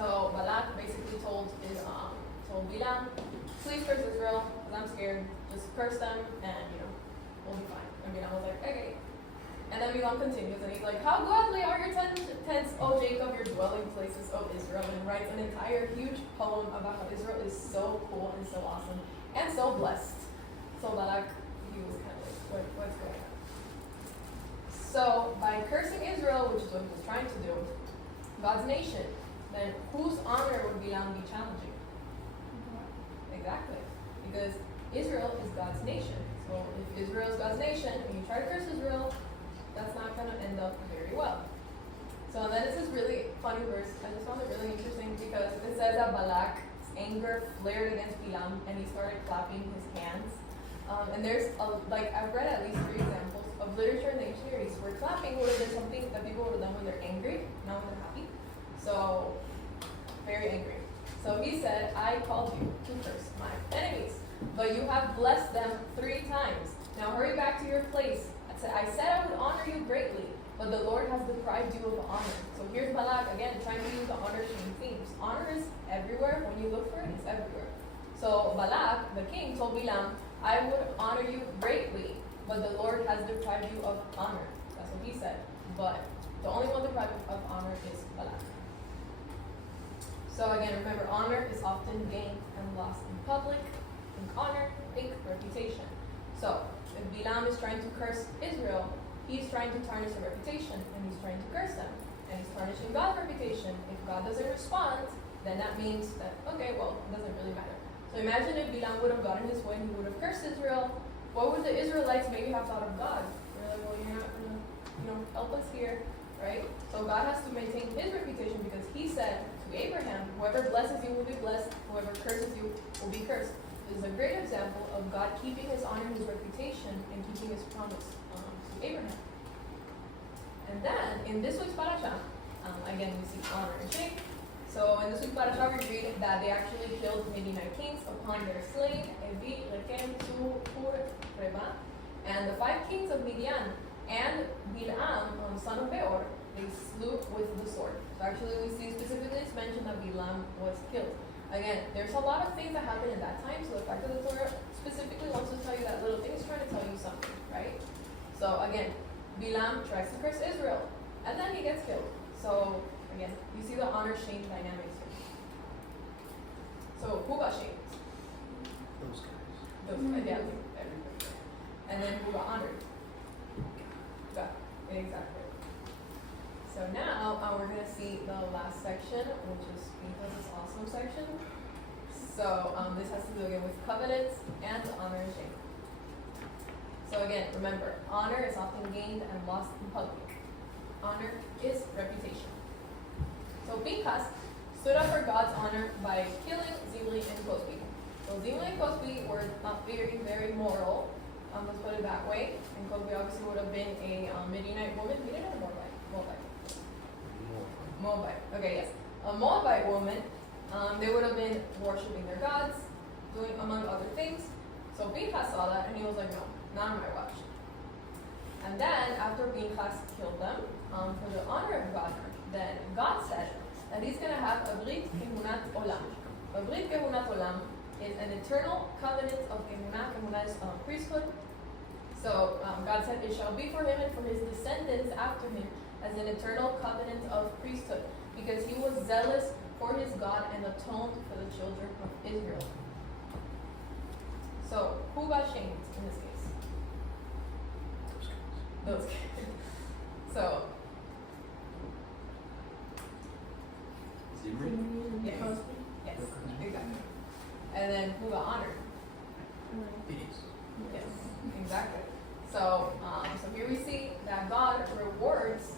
So Balak basically told Bilam, please curse Israel, because I'm scared. Just curse them, and we'll be fine. And Bilam was like, okay. And then Bilam continues, and he's like, how godly are your tents, O Jacob, your dwelling places, O Israel, and writes an entire huge poem about how Israel is so cool and so awesome and so blessed. So Balak, he was kind of like, what's going on? So by cursing Israel, which is what he was trying to do, God's nation, then whose honor would Bilam be challenging? Exactly. Because Israel is God's nation. So if Israel is God's nation and you try to curse Israel, that's not going to end up very well. So then it's this really funny verse. I just found it really interesting because it says that Balak's anger flared against Bilam and he started clapping his hands. And there's, I've read at least 3 examples of literature in the ancient Near East where clapping would have been something that people would have done when they're angry, not when they're happy. So, very angry. So he said, I called you to curse my enemies, but you have blessed them 3 times. Now hurry back to your place. I said I would honor you greatly, but the Lord has deprived you of honor. So here's Balak again trying to use the honor shame themes. Honor is everywhere. When you look for it, it's everywhere. So Balak, the king, told Bilam, I would honor you greatly, but the Lord has deprived you of honor. That's what he said. But the only one deprived of honor is Balak. So again, remember, honor is often gained and lost in public. Think honor, think reputation. So if Bilam is trying to curse Israel, he's trying to tarnish their reputation, and he's trying to curse them. And he's tarnishing God's reputation. If God doesn't respond, then that means that, okay, well, it doesn't really matter. So imagine if Bilam would have gotten his way and he would have cursed Israel. What would the Israelites maybe have thought of God? They're like, well, you're not going to, help us here, right? So God has to maintain his reputation because he said to Abraham, whoever blesses you will be blessed, whoever curses you will be cursed. This is a great example of God keeping his honor and his reputation and keeping his promise to Abraham. And then, in this week's parasha, again, we see honor and shame. So, in this week's parasha, we read that they actually killed Midianite kings upon their slaying, Evi, Rekem, Tu, Hur, Reba, and the 5 kings of Midian, and Bilam, son of Beor, they slew with the sword. So, actually, we see specifically it's mentioned that Bilam was killed. Again, there's a lot of things that happened in that time, so the fact that the Torah specifically wants to tell you that little thing is trying to tell you something, right? So again, Bilam tries to curse Israel, and then he gets killed. So again, you see the honor-shame dynamics here. So who got shamed? Those guys. Yeah, everybody. And then who got honored? God, exactly. So now we're going to see the last section, which is this awesome section. So this has to do again with covenants and honor and shame. So again, remember, honor is often gained and lost in public. Honor is reputation. So Pinchas stood up for God's honor by killing Zimri and Cosbi. So Zimri and Cosbi were not very, very moral. Let's put it that way. And Cosbi obviously would have been a Midianite woman. We didn't have Moabite. Okay, yes. A Moabite woman, they would have been worshiping their gods, doing among other things. So Pinchas saw that and he was like, no, not on my watch. And then after Pinchas killed them, for the honor of God, then God said that he's going to have a Brit Kehunat Olam. A Brit Kehunat Olam is an eternal covenant of Kehunat. Kehunat is priesthood. So God said it shall be for him and for his descendants after him as an eternal covenant of priesthood, because he was zealous for his God and atoned for the children of Israel. So, who got shamed in this case? Those guys. So, Zimri? yes, exactly. And then who got honored? Yes, exactly. So, so here we see that God rewards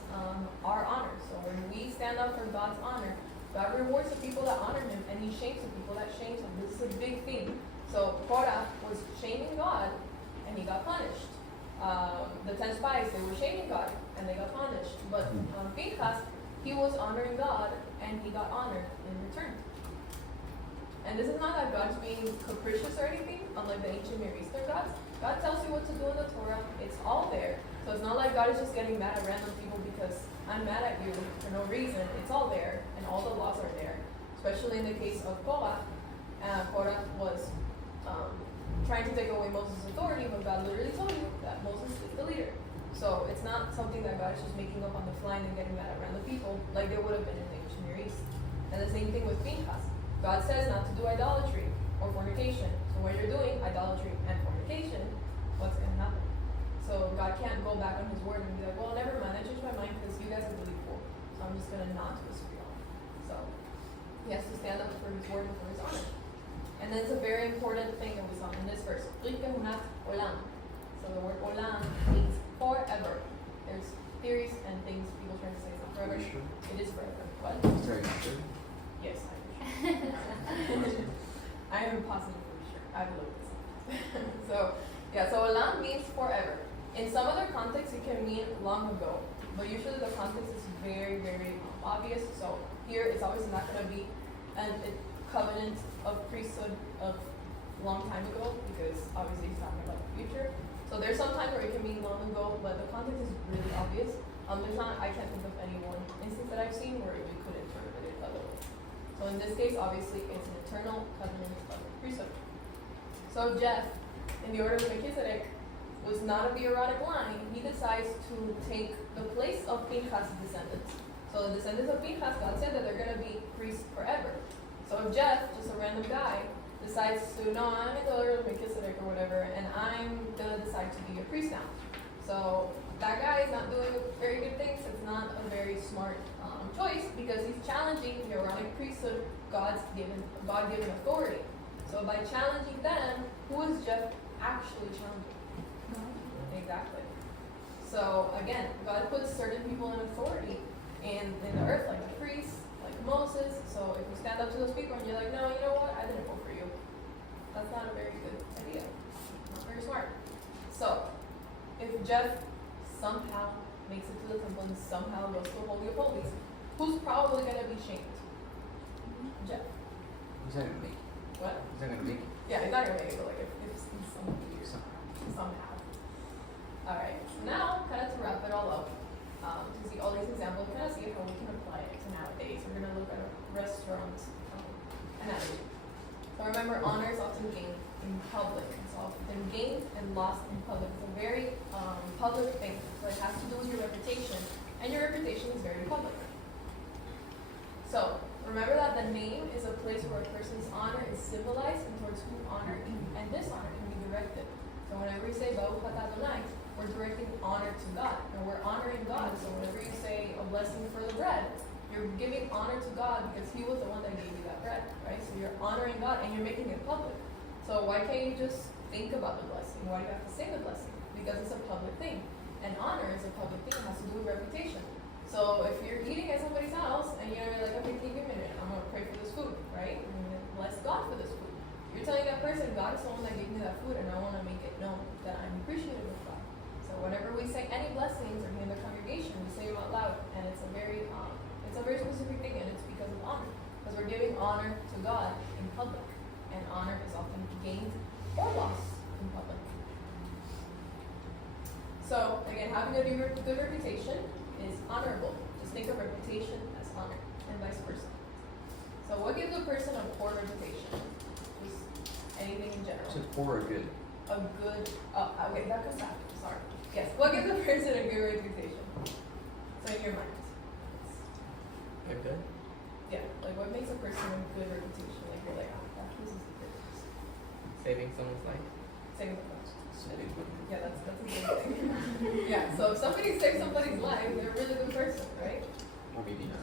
our honor. So when we stand up for God's honor, God rewards the people that honor him, and he shames the people that shame him. This is a big theme. So Korah was shaming God, and he got punished. The 10 spies, they were shaming God, and they got punished. But Pinchas, he was honoring God, and he got honored in return. And this is not that God's being capricious or anything, unlike the ancient Near Eastern gods. God tells you what to do in the Torah. It's all there. So it's not like God is just getting mad at random people because I'm mad at you for no reason. It's all there, and all the laws are there. especially in the case of Korah. Korah was trying to take away Moses' authority when God literally told you that Moses is the leader. So it's not something that God is just making up on the fly and then getting mad at random people like there would have been in the ancient Near East. And the same thing with Pinchas. God says not to do idolatry or fornication. So when you're doing idolatry and fornication, what's going to happen? So God can't go back on his word and be like, well, never mind, I changed my mind because you guys are really cool. So I'm just going to not disagree on it. So he has to stand up for his word and for his honor. And then it's a very important thing that we saw in this verse. Olam. So the word olam means forever. There's theories and things people trying to say it's not forever. Sure. It is forever. What? Very good. Yes, I'm sure. I am positively sure. I've looked this up. So olam means forever. In some other contexts, it can mean long ago, but usually the context is very, very obvious. So here, it's obviously not going to be a covenant of priesthood of long time ago, because obviously he's talking about the future. So there's some times where it can mean long ago, but the context is really obvious. I can't think of any one instance that I've seen where we could interpret it otherwise. So in this case, obviously, it's an eternal covenant of priesthood. So Jeff, in the order of Melchizedek, was not of the Aaronic line. He decides to take the place of Pinchas' descendants. So the descendants of Pinchas, God said that they're going to be priests forever. So if Jeff, just a random guy, decides to, no, I'm in the order of Melchizedek or whatever, and I'm going to decide to be a priest now. So that guy is not doing very good things. It's not a very smart choice, because he's challenging the Aaronic priesthood, God-given authority. So by challenging them, who is Jeff actually challenging? Exactly. So again, God puts certain people in authority in the earth, like the priests, like Moses. So if you stand up to those people and you're like, no, you know what, I didn't vote for you, that's not a very good idea. Not very smart. So if Jeff somehow makes it to the temple and somehow goes to the Holy of Holies, who's probably going to be shamed? Jeff. He's not gonna make it. What? He's not gonna make it. Yeah, he's not going to make it, but like if somehow. Alright, so now, kind of to wrap it all up, to see all these examples, kind of see how we can apply it to nowadays. We're going to look at a restaurant analogy. So remember, honor is often gained in public. It's often gained and lost in public. It's a very public thing. So it has to do with your reputation, and your reputation is very public. So remember that the name is a place where a person's honor is symbolized and towards whom honor and dishonor can be directed. So whenever we say Baruch Atah Adonai, we're directing honor to God, and we're honoring God. So whenever you say a blessing for the bread, you're giving honor to God because He was the one that gave you that bread, right? So you're honoring God and you're making it public. So why can't you just think about the blessing? Why do you have to say the blessing? Because it's a public thing, and honor is a public thing. It has to do with reputation. So if you're eating at somebody's house and you're like, okay, give me a minute, I'm gonna pray for this food, right? I'm gonna bless God for this food. You're telling that person, God is the one that gave me that food, and I want to make it known that I'm appreciative of God. So whenever we say any blessings or in the congregation, we say them out loud, and it's a very specific thing, and it's because of honor, because we're giving honor to God in public, and honor is often gained or lost in public. So again, having a good reputation is honorable. Just think of reputation as honor, and vice versa. So what gives a person a poor reputation? Just anything in general. Is it poor or good? A good, wait, that comes after, sorry. Yes, what gives a person a good reputation? So in your mind. A good? Yeah, like what makes a person a good reputation? Like you're like, that person is a good person. Saving someone's life. Saving the life. It's a big one. Yeah, that's a good thing. Yeah, so if somebody saves somebody's life, they're a really good person, right? Or maybe not.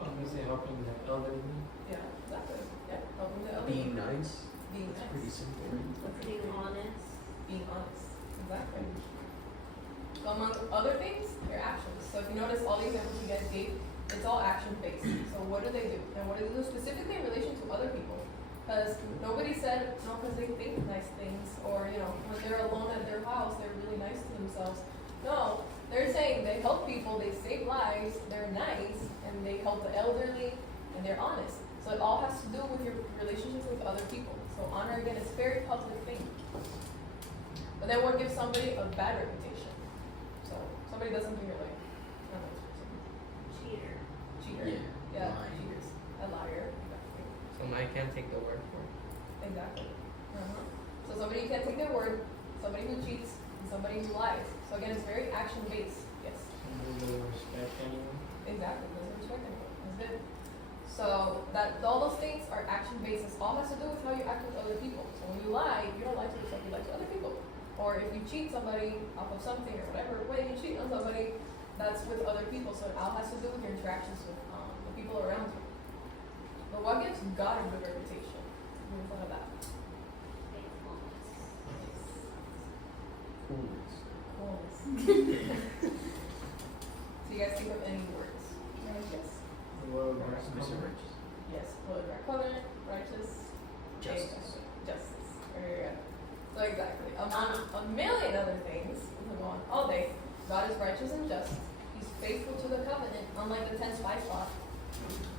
I'm gonna say helping the elderly. Yeah, exactly. Yeah, helping the elderly. Being nice. Being It's nice. pretty simple. Being honest. Being honest. Exactly. So among other things, your actions. So if you notice all the examples you guys gave, it's all action based. So what do they do? And what do they do specifically in relation to other people? Because nobody said, no, because they think nice things, or, you know, when they're alone at their house, they're really nice to themselves. No, they're saying they help people, they save lives, they're nice, and they help the elderly, and they're honest. So it all has to do with your relationships with other people. So honor, again, is a very public thing. But then what gives somebody a bad reputation? So somebody does something you're like, not a nice person. Cheater. Cheater. Yeah. can't take the word for it. Exactly. So somebody who can't take their word, somebody who cheats, and somebody who lies. So again, it's very action-based. Yes. And who doesn't respect anyone. Exactly. Doesn't respect anyone. That's good. So that all those things are action-based. It all has to do with how you act with other people. So when you lie, you don't lie to yourself, you lie to other people. Or if you cheat somebody off of something or whatever way you cheat on somebody, that's with other people. So it all has to do with your interactions with the people around you. But what gives God a good reputation? What do you think of that? Coolness. Coolness. So you guys think of any words? Yes. The world Right. is Mr. common. Rich. Yes. Covenant, righteous, Justice. justice. There you go. So exactly. Among a million other things, we can go on all day. God is righteous and just. He's faithful to the covenant, unlike the 10 spies thought.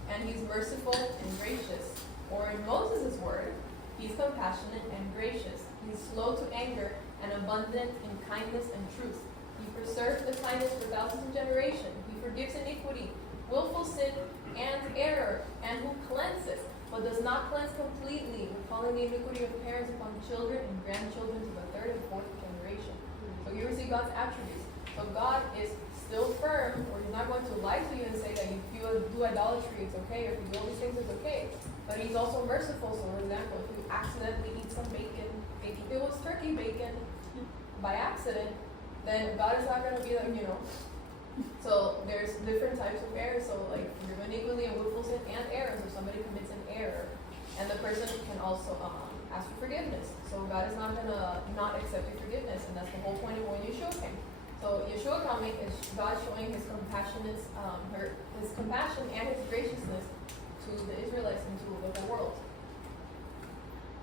And he's merciful and gracious. Or in Moses' word, he's compassionate and gracious. He's slow to anger and abundant in kindness and truth. He preserves the kindness for thousands of generations. He forgives iniquity, willful sin, and error, and who cleanses, but does not cleanse completely, recalling the iniquity of parents upon children and grandchildren to the third and fourth generation. So here we see God's attributes. So God is still firm, or he's not going to lie to you and say that if you do idolatry, it's okay, or if you do all these things, it's okay. But he's also merciful. So for example, if you accidentally eat some bacon, if it was turkey bacon by accident, then God is not going to be like, So there's different types of errors. So like forgive iniquity and willful sin and errors. If somebody commits an error, and the person can also ask for forgiveness. So God is not going to not accept your forgiveness, and that's the whole point of when Yeshua came. So Yeshua coming is God showing his compassion and his graciousness to the Israelites and to the whole world.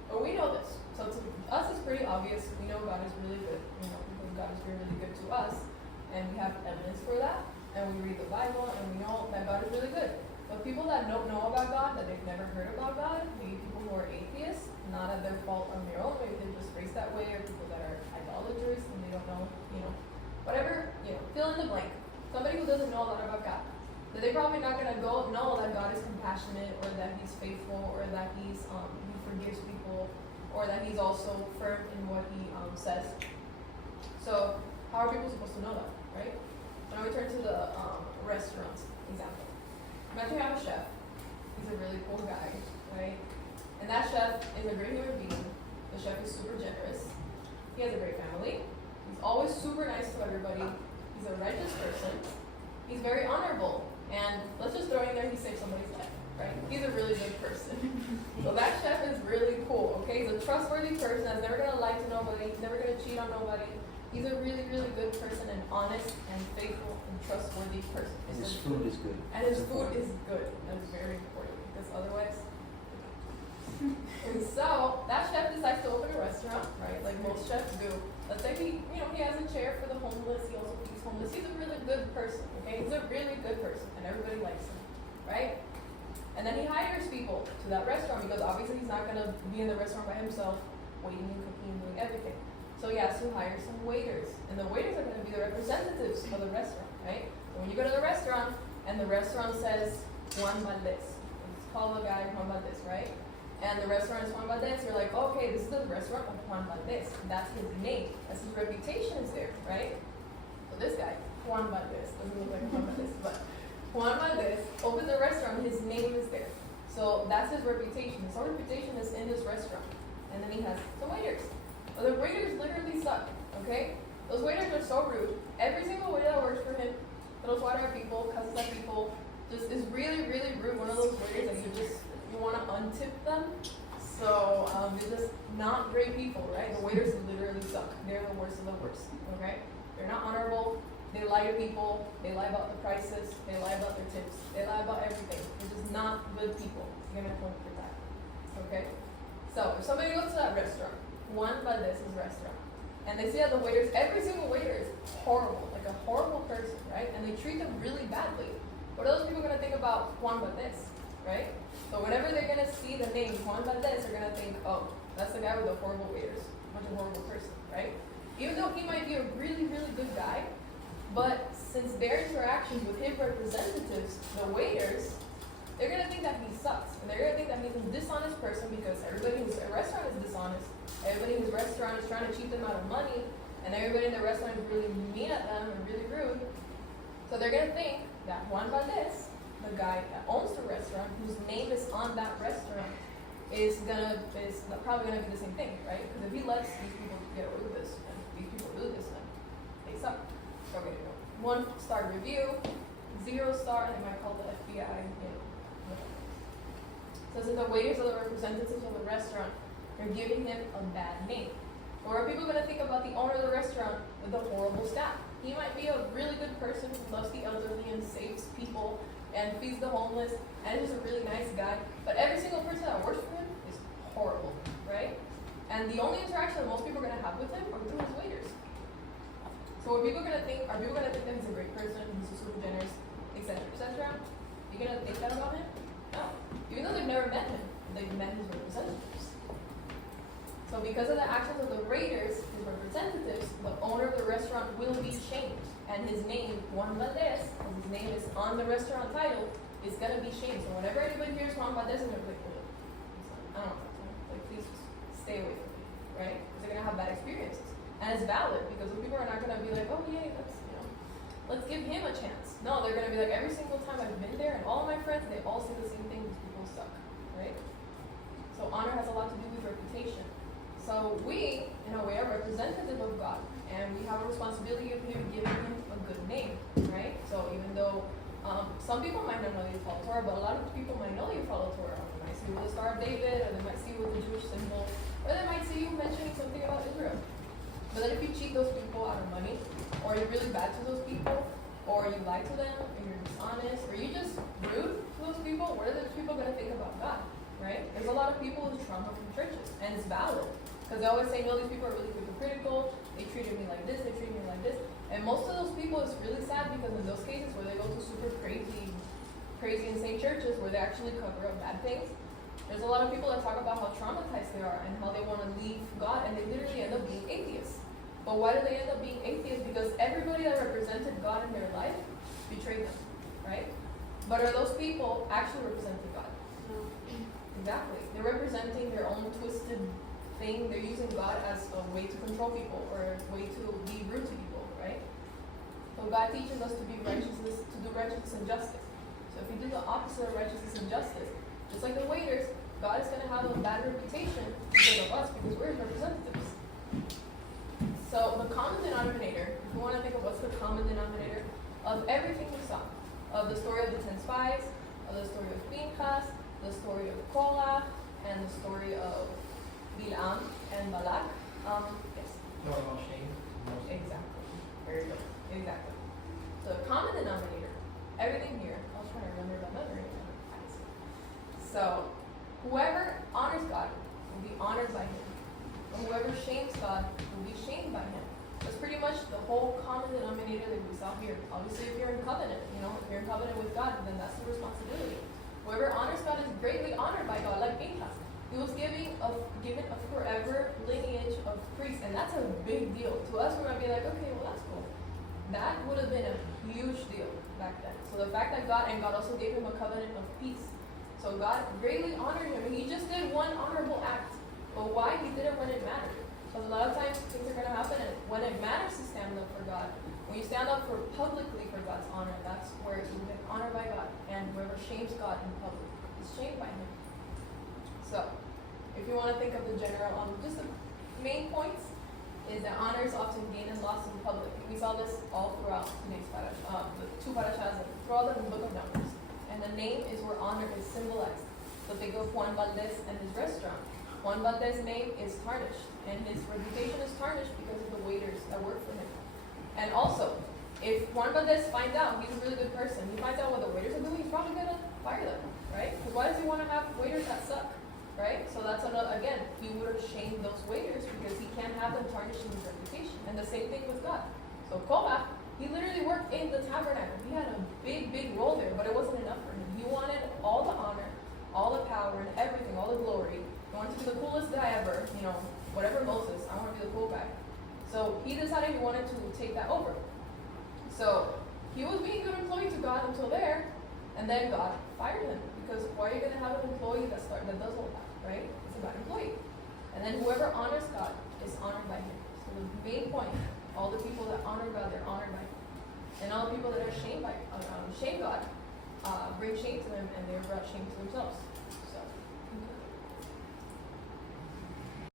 But we know this. So to us it's pretty obvious. We know God is really good, because God is really, really good to us. And we have evidence for that. And we read the Bible and we know that God is really good. But people that don't know about God, that they've never heard about God, maybe people who are atheists, not at their fault on their own, maybe they're just raised that way, or people that are idolaters and they don't know, whatever, fill in the blank. Somebody who doesn't know a lot about God. That they're probably not gonna go know that God is compassionate, or that he's faithful, or that he forgives people, or that he's also firm in what he says. So how are people supposed to know that, right? So now we turn to the restaurant example. Imagine you have a chef. He's a really cool guy, right? And that chef is a great human being. The chef is super generous. He has a great family. He's always super nice to everybody. He's a righteous person. He's very honorable. And let's just throw in there, he saved somebody's life, right? He's a really good person. So that chef is really cool, okay? He's a trustworthy person that's never gonna lie to nobody. He's never gonna cheat on nobody. He's a really, really good person, and honest and faithful and trustworthy person. And his food is good. And his food is good. That is very important, because otherwise. And so that chef decides to open a restaurant, right? Like most chefs do. Let's say he has a chair for the homeless. He also feeds homeless. He's a really good person, okay? He's a really good person, and everybody likes him, right? And then he hires people to that restaurant, because obviously he's not gonna be in the restaurant by himself, waiting and cooking, doing everything. So he has to hire some waiters, and the waiters are gonna be the representatives of the restaurant, right? So when you go to the restaurant, and the restaurant says Juan Valdez, let's call the guy Juan Valdez, right? And the restaurant is Juan Valdez, you're like, okay, this is the restaurant of Juan Valdez. That's his name. That's his reputation is there, right? So this guy, Juan Valdez, doesn't look like Juan Valdez, but Juan Valdez opens a restaurant, his name is there. So that's his reputation. His whole reputation is in this restaurant. And then he has some waiters. So the waiters literally suck, okay? Those waiters are so rude. Every single waiter that works for him throws water at people, cusses at people, just is really, really rude. One of those waiters that you want to untip them. So they're just not great people, right? The waiters literally suck. They're the worst of the worst, okay? They're not honorable. They lie to people. They lie about the prices. They lie about their tips. They lie about everything. They're just not good people. You're going to point for that, okay? So if somebody goes to that restaurant, Juan Valdez's restaurant, and they see that the waiters, every single waiter is horrible, like a horrible person, right? And they treat them really badly. What are those people going to think about Juan Valdez, right? So whenever they're going to see the name Juan Valdez, they're going to think, oh, that's the guy with the horrible waiters. Much a horrible person, right? Even though he might be a really, really good guy, but since their interactions with his representatives, the waiters, they're gonna think that he sucks, and they're gonna think that he's a dishonest person because everybody in his restaurant is dishonest. Everybody in his restaurant is trying to cheat them out of money, and everybody in the restaurant is really mean at them and really rude. So they're gonna think that Juan Valdez, the guy that owns the restaurant, whose name is on that restaurant, is probably gonna be the same thing, right? Because if he lets these people get away with this, and these people do this, then they suck. So we're gonna go 1-star review, 0-star, and they might call the FBI, Says that the waiters or the representatives of the restaurant are giving him a bad name. Or are people going to think about the owner of the restaurant with the horrible staff? He might be a really good person who loves the elderly and saves people and feeds the homeless and is just a really nice guy. But every single person that works for him is horrible, right? And the only interaction that most people are going to have with him are through his waiters. So are people going to think that he's a great person, he's super generous, etc., etc.? You going to think that about him? No. Even though they've never met him, they've met his representatives. So because of the actions of the raiders, his representatives, the owner of the restaurant will be shamed. And his name, Juan Valdez, because his name is on the restaurant title, is going to be shamed. So whenever anybody hears Juan Valdez, they're going to be like, I don't know, please stay away from me, right? Because they're going to have bad experiences. And it's valid, because the people are not going to be like, oh, yay, let's give him a chance. No, they're going to be like, every single time I've been there, and all of my friends, they all say the same thing, these people suck, right? So honor has a lot to do with reputation. So we, in a way, are representative of God, and we have a responsibility of giving him a good name, right? So even though some people might not know you follow Torah, but a lot of people might know you follow Torah. They might see you with the Star of David, or they might see you with the Jewish symbol, or they might see you mentioning something about Israel. But then if you cheat those people out of money, or you're really bad to those people, or you lie to them, or you're dishonest, or you just rude to those people, what are those people going to think about God, right? There's a lot of people who trauma from churches, and it's valid. Because they always say, no, these people are really hypocritical, they treated me like this, they treated me like this. And most of those people, it's really sad because in those cases where they go to super crazy, insane churches where they actually cover up bad things, there's a lot of people that talk about how traumatized they are and how they want to leave God, and they literally end up being atheists. But why do they end up being atheists? Because everybody that represented God in their life betrayed them, right? But are those people actually representing God? No. Exactly. They're representing their own twisted thing. They're using God as a way to control people or a way to be rude to people, right? So God teaches us to do righteousness and justice. So if we do the opposite of righteousness and justice, just like the waiters, God is going to have a bad reputation because of us because we're his representatives. So the common denominator, if you want to think of what's the common denominator of everything we saw, of the story of the 10 spies, of the story of Pinchas, the story of Korah, and the story of Bilam and Balak, yes. Normal shame. Exactly. Very good. Exactly. So the common denominator, everything here, I was trying to remember the memory. So whoever honors God will be honored by him. And whoever shames God will be shamed by him. That's pretty much the whole common denominator that we saw here. Obviously, if you're in covenant, if you're in covenant with God, then that's the responsibility. Whoever honors God is greatly honored by God, like Pinchas. He was given a forever lineage of priests, and that's a big deal. To us, we're going to be like, okay, well, that's cool. That would have been a huge deal back then. So the fact that God also gave him a covenant of peace. So God greatly honored him, and he just did one honorable act. But why? He did it when it mattered. Because a lot of times things are going to happen, and when it matters to stand up for God, when you stand up for publicly for God's honor, that's where you get honored by God. And whoever shames God in public is shamed by him. So, if you want to think of the general, just the main points, is that honor is often gained and lost in public. We saw this all throughout today's parash, the two parashas, throughout the book of Numbers. And the name is where honor is symbolized. So think of Juan Valdez and his restaurant. Juan Valdez's name is tarnished, and his reputation is tarnished because of the waiters that work for him. And also, if Juan Valdez finds out he's a really good person, he finds out what the waiters are doing, he's probably going to fire them, right? Because why does he want to have waiters that suck, right? So that's another, again, he would have shamed those waiters because he can't have them tarnishing his reputation. And the same thing with God. So Korah, he literally worked in the tabernacle. He had a big, big role there, but it wasn't enough for him. He wanted all the honor, all the power, and everything, all the glory. He wanted to be the coolest guy ever, whatever Moses, I want to be the cool guy. So he decided he wanted to take that over. So he was being a good employee to God until there, And then God fired him because why are you going to have an employee that does all that, right? It's a bad employee. And then whoever honors God is honored by him. So the main point, all the people that honor God, they're honored by him. And all the people that are shame God, bring shame to him, and they're brought shame to themselves.